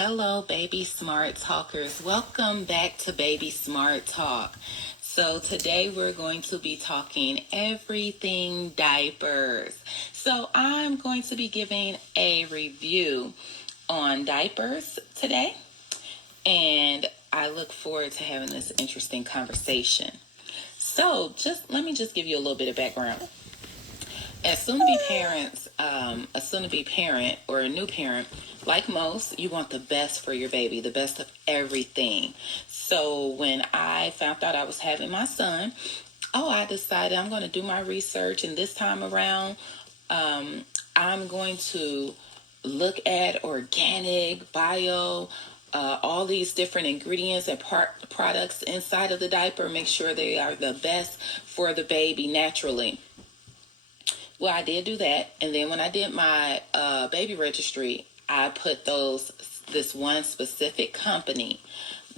Hello, Baby Smart Talkers. Welcome back to Baby Smart Talk. So today we're going to be talking everything diapers. So I'm going to be giving a review on diapers today, and I look forward to having this interesting conversation. So let me give you a little bit of background. As soon-to-be parents, a soon-to-be parent or a new parent, like most, you want the best for your baby, the best of everything. So when I found out I was having my son, I decided I'm going to do my research, and this time around, I'm going to look at organic, bio, all these different ingredients and products inside of the diaper, make sure they are the best for the baby naturally. Well, I did do that, and then when I did my baby registry, I put this one specific company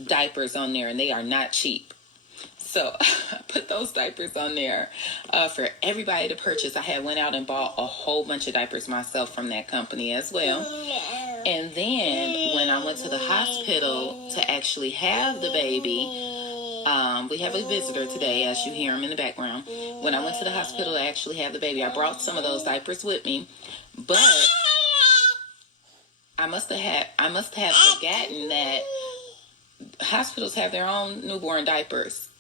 diapers on there, and they are not cheap. So I put those diapers on there for everybody to purchase. I had went out and bought a whole bunch of diapers myself from that company as well. And then when I went to the hospital to actually have the baby, we have a visitor today, as you hear him in the background. When I went to the hospital to actually have the baby, I brought some of those diapers with me, but I must have forgotten that hospitals have their own newborn diapers.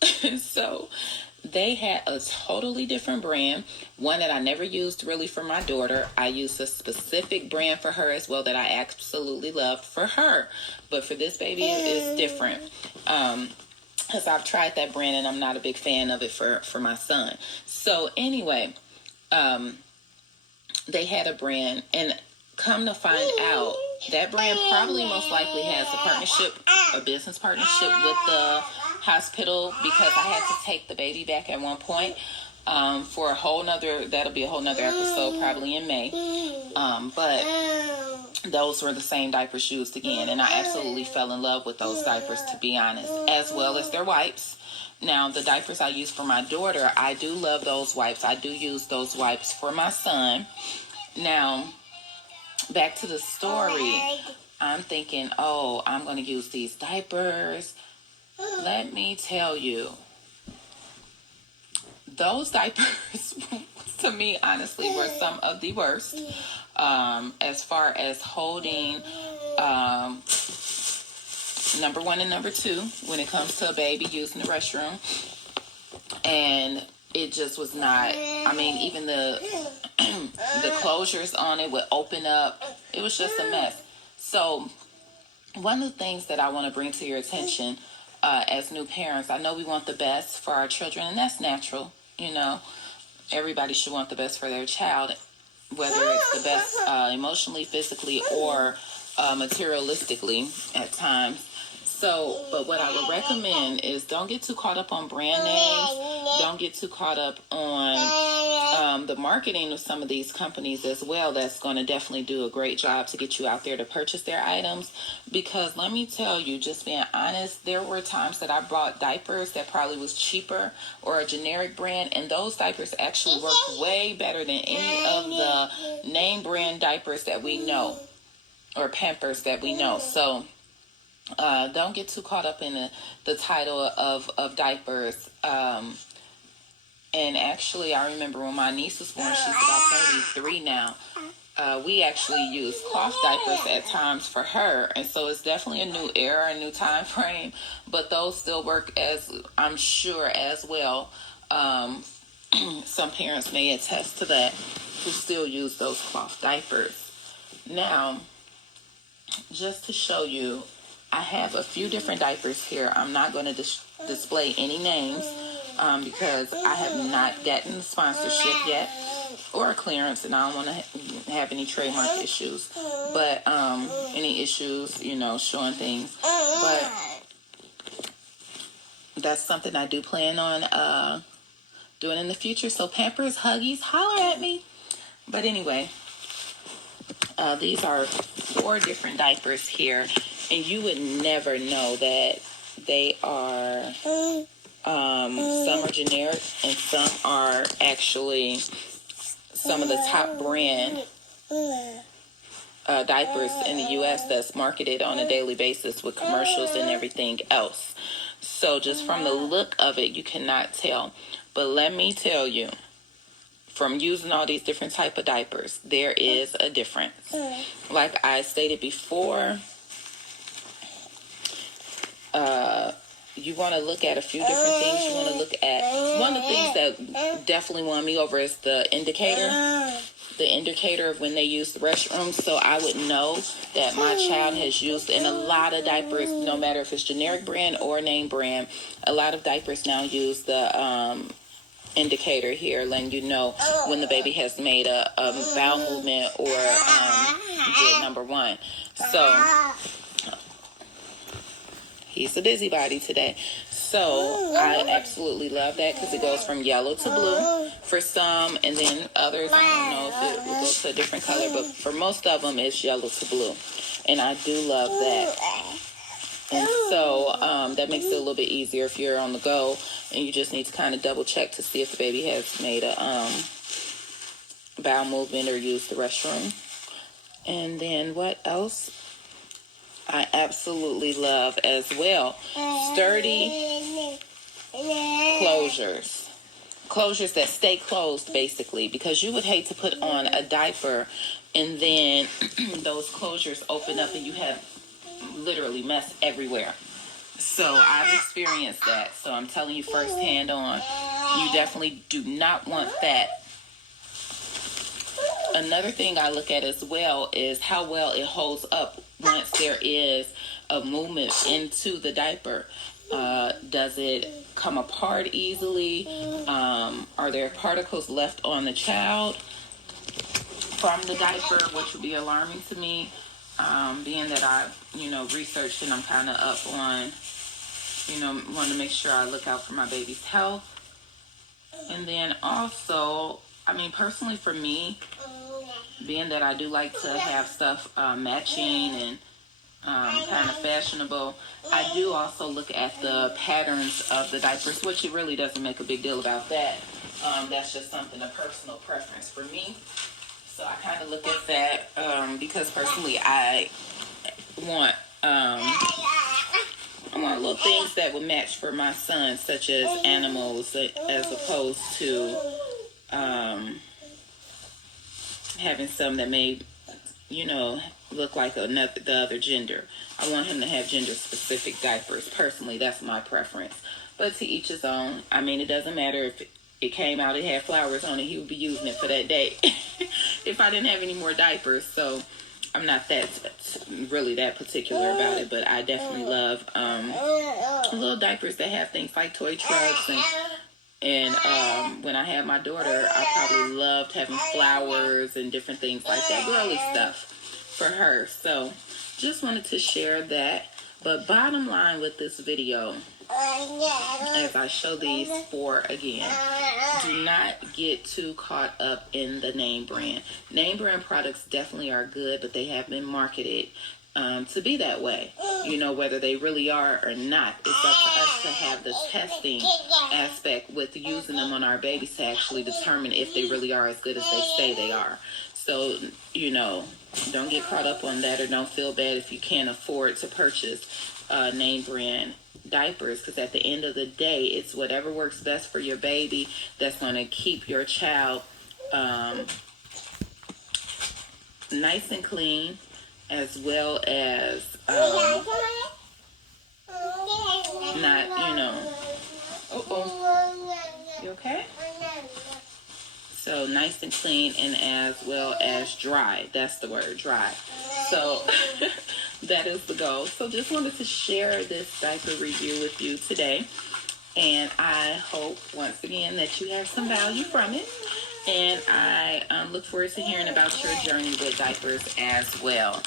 So they had a totally different brand, one that I never used really for my daughter. I used a specific brand for her as well that I absolutely loved for her, but for this baby it's different. Because I've tried that brand and I'm not a big fan of it for my son. So anyway, they had a brand, and come to find out, that brand probably most likely has a business partnership with the hospital, because I had to take the baby back at one point for that'll be a whole nother episode probably in May. But those were the same diapers used again, and I absolutely fell in love with those diapers, to be honest, as well as their wipes. Now, the diapers I use for my daughter, I do love those wipes. I do use those wipes for my son. Now, back to the story. I'm thinking, I'm going to use these diapers. Let me tell you, those diapers, to me, honestly, were some of the worst. As far as holding number one and number two when it comes to a baby using the restroom. And it just was not, even the closures on it would open up. It was just a mess. So one of the things that I want to bring to your attention as new parents, I know we want the best for our children, and that's natural. Everybody should want the best for their child, whether it's the best emotionally, physically, or materialistically at times. So, but what I would recommend is don't get too caught up on brand names. Don't get too caught up on the marketing of some of these companies as well. That's going to definitely do a great job to get you out there to purchase their items. Because let me tell you, just being honest, there were times that I bought diapers that probably was cheaper or a generic brand, and those diapers actually worked way better than any of the name brand diapers that we know, or Pampers that we know. So don't get too caught up in the title of diapers. And actually, I remember when my niece was born, she's about 33 now. We actually use cloth diapers at times for her. And so it's definitely a new era, a new time frame. But those still work, as I'm sure, as well. Some parents may attest to that, who still use those cloth diapers. Now, just to show you, I have a few different diapers here. I'm not going to display any names because I have not gotten the sponsorship yet or clearance, and I don't want to have any trademark issues. But any issues, showing things. But that's something I do plan on doing in the future. So Pampers, Huggies, holler at me. But anyway, these are 4 different diapers here. And you would never know that they are, some are generic and some are actually some of the top brand diapers in the U.S. that's marketed on a daily basis with commercials and everything else. So just from the look of it, you cannot tell. But let me tell you, from using all these different type of diapers, there is a difference. Like I stated before, you want to look at a few different things. You want to look at, one of the things that definitely won me over is the indicator of when they use the restroom. So I would know that my child has used, in a lot of diapers, no matter if it's generic brand or name brand, a lot of diapers now use the indicator here, letting you know when the baby has made a bowel movement or did number one. So he's a busybody today. So I absolutely love that because it goes from yellow to blue for some, and then others, I don't know if it will go to a different color, but for most of them it's yellow to blue, and I do love that. And so that makes it a little bit easier if you're on the go and you just need to kind of double check to see if the baby has made a bowel movement or used the restroom. And then what else I absolutely love as well? Sturdy closures that stay closed, basically, because you would hate to put on a diaper and then those closures open up and you have literally mess everywhere. So I've experienced that, so I'm telling you firsthand on, you definitely do not want that. Another thing I look at as well is how well it holds up once there is a movement into the diaper. Does it come apart easily? Are there particles left on the child from the diaper, which would be alarming to me, being that I've, researched and I'm kind of up on, want to make sure I look out for my baby's health. And then also, personally for me, being that I do like to have stuff matching and kind of fashionable, I do also look at the patterns of the diapers, which it really doesn't make a big deal about that. That's just something, a personal preference for me. So I kind of look at that because personally I want little things that would match for my son, such as animals, as opposed to having some that may, look like the other gender. I want him to have gender-specific diapers. Personally, that's my preference. But to each his own. It doesn't matter if it came out, it had flowers on it, he would be using it for that day if I didn't have any more diapers. So I'm not really that particular about it, but I definitely love little diapers that have things like toy trucks, and when I had my daughter, I probably loved having flowers and different things like that, girly stuff for her. So just wanted to share that. But bottom line with this video, as I show these four again, do not get too caught up in the name brand. Name brand products definitely are good, but they have been marketed to be that way. Whether they really are or not, it's up to us to have the testing aspect with using them on our babies to actually determine if they really are as good as they say they are. So, don't get caught up on that, or don't feel bad if you can't afford to purchase name brand diapers, because at the end of the day, it's whatever works best for your baby that's going to keep your child nice and clean, as well as not, you okay? So nice and clean, and as well as dry. That's the word, dry. So that is the goal. So just wanted to share this diaper review with you today. And I hope, once again, that you have some value from it. And I look forward to hearing about your journey with diapers as well.